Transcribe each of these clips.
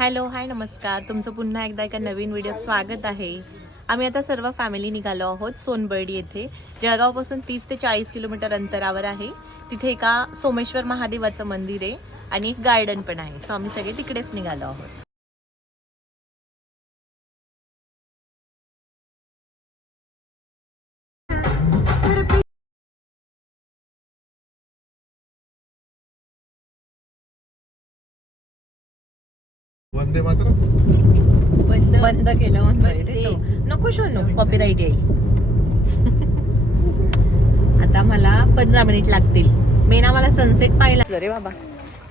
Hello hi नमस्कार, तुमचं पुन्हा एकदा एका नवीन व्हिडिओत स्वागत आहे. आम्ही आता सर्व फॅमिली निघालो आहोत सोनबर्डी येथे. जळगावपासून 30 ते 40 किलोमीटर अंतरावर आहे. तिथे एका सोमेश्वर महादेवाचं मंदिर आहे आणि एक गार्डन पण आहे. सो आम्ही सगळे तिकडेच निघालो आहोत. वंदे मातरम बंद केलं नको शोनो कॉपीराईट येईल. आता मला 15 मिनिट लागतील. मेन आम्हाला सनसेट पाहिला रे बाबा.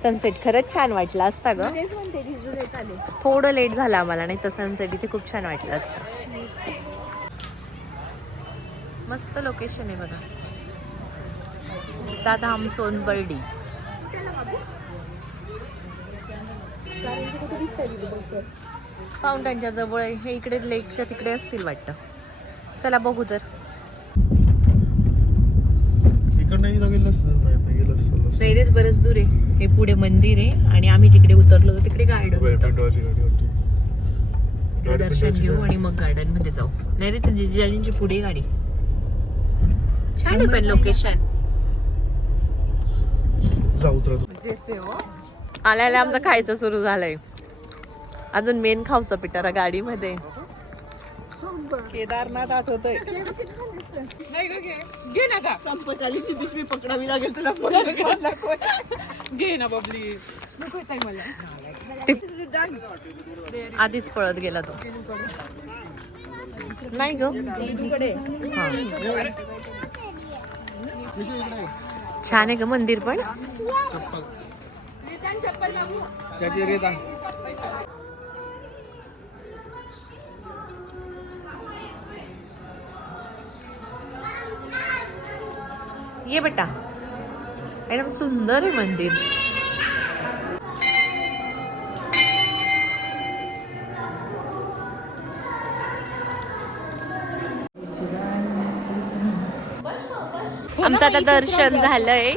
सनसेट खरंच छान वाटला असता ग. थोडं लेट झालं आम्हाला, नाही तर सनसेट इथे खूप छान वाटलं असतं. मस्त लोकेशन आहे बघा. मुक्ताधाम सोनबर्डी. फाउंटनच्या जवळ हे इकडे लेकच्या तिकडे असतील वाटतं. चला बघू तर. रेल्वेच बरंच दूर आहे. हे पुढे मंदिर आहे आणि आम्ही जिकडे उतरलो होतो तिकडे गार्डन होतं. दर्शन घेऊ आणि मग गार्डन मध्ये जाऊ. नाही रे जिजाजींची पुढे गाडी. छान आहे पण लोकेशन. आल्याला आमचं खायचं सुरू झालंय. अजून मेन खाऊचं पिटारा गाडीमध्ये. केदारनाथ आठवतंय. घे ना का संपत आली ती पिशवी पकडावी लागेल तुला. घे ना बबली. आधीच पळत गेला तो. नाही ग छान आहे ग मंदिर पण. ये बेटा, एकदम सुंदर आहे मंदिर. आमचं आता दर्शन झालंय.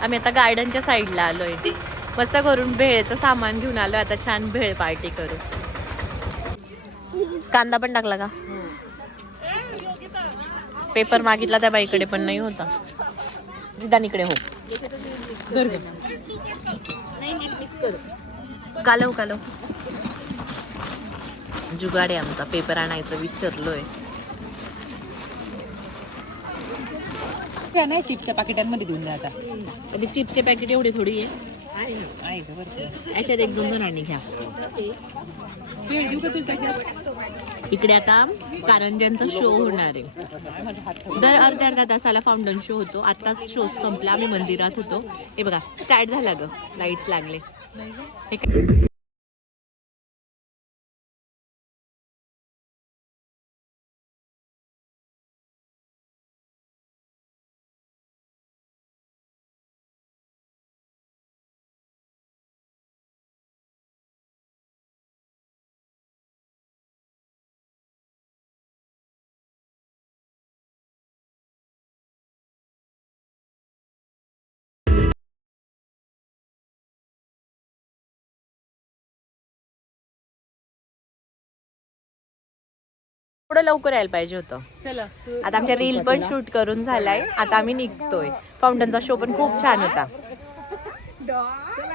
आम्ही आता गार्डनच्या साईडला आलोय. मस्त करून भेळचं सामान घेऊन आलोय. आता छान भेळ पार्टी करू. कांदा पण टाकला का? पेपर मागितला त्या बाईकडे पण नाही होता. रिदानीकडे हो. कालव कालव जुगाड आहे आमचा. पेपर आणायचं विसरलोय. नाही चिपच्या पॅकेटांमध्ये देऊन द्या. आता ते चिपचे पॅकेट एवढे थोडी आहे. याच्यात 1-2 जणांनी घ्या. देऊ का तुला त्याच्यात? इकडे आता कारंज्यांचा शो होणार आहे. दर अर्ध्या तासाला फाउंटन शो होतो. आताच शो संपला. आम्ही मंदिरात होतो. हे बघा स्टार्ट झाला ग. लाईट्स लागले. थोडं लवकर यायला पाहिजे होतं. चला आता आमच्या रील पण शूट करून झालाय. आता आम्ही निघतोय. फाउंटनचा शो पण खूप छान होता.